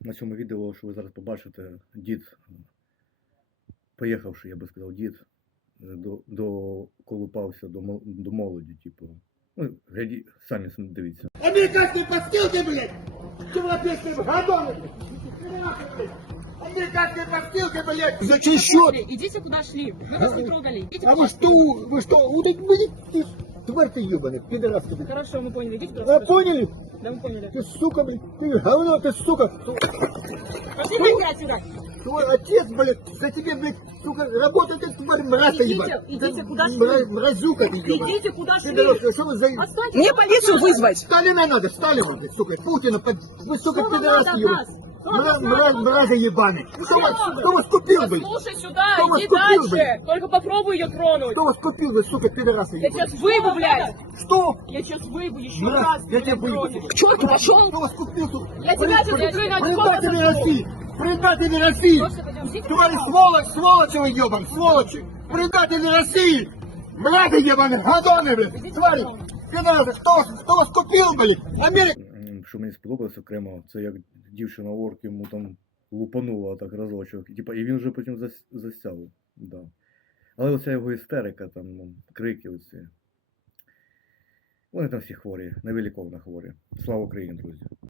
на цьому відео, що ви зараз побачите, дід, поїхавши, я би сказав, дід, доколупався до молоді, типу. Ну, гляді, самі дивіться. Американские подстилки, блядь! Европейские гадоны, блядь! Американские подстилки, блядь! За чей счет? Идите куда шли. Мы вас не трогали. Идите А куда вы что, вот это, блядь, ты, тварь ты ебаный, пидорас ты, блядь. Хорошо, мы поняли. Идите куда А, поняли? Да, мы поняли. Ты сука, блядь, ты говно, ты сука! Пошли пойди отсюда. Твой отец, блядь, за тебе, блядь, сука, работает, ты тварь, мразь ты, ебать! Идите куда шли. Мразюка ты, ебать! Идите куда шли. Пидорас, что вы за... Останьтесь. Мне полицию вызвать. Сталина надо, Сталина, блядь, сука, Путина, вы, сука, Что вам пидорас надо от ебать! нас? Что вам надо? Мразь ебаный! Кто вас купил, блядь? Слушай сюда, Кто вас иди купил, дальше. блядь? Только попробуй ее тронуть. Кто вас купил, вы, сука, пидорасы Я ебать? сейчас выйду, блядь. Что? Я сейчас выйду еще Мразь, раз. я тебя блядь, выебу. тронешь. К черту пошел. Кто вас купил тут? Я тебя сейчас трогаю. Предатели России! Предатели России! Просто пойдем. Идите Твари, куда? сволочь, сволочи вы ебан, сволочи! Предатели России! Мрази ебаные, гадоны, блядь, твари! Пидорасы, кто вас купил, блядь? Америка! Що мені сподобалось окремо, це як дівчина орк йому там лупанула так разочок. Типа, і він вже потім засяв. Да. Але оця його істерика, там, крики оці. Вони там всі хворі, невиліковно хворі. Слава Україні, друзі!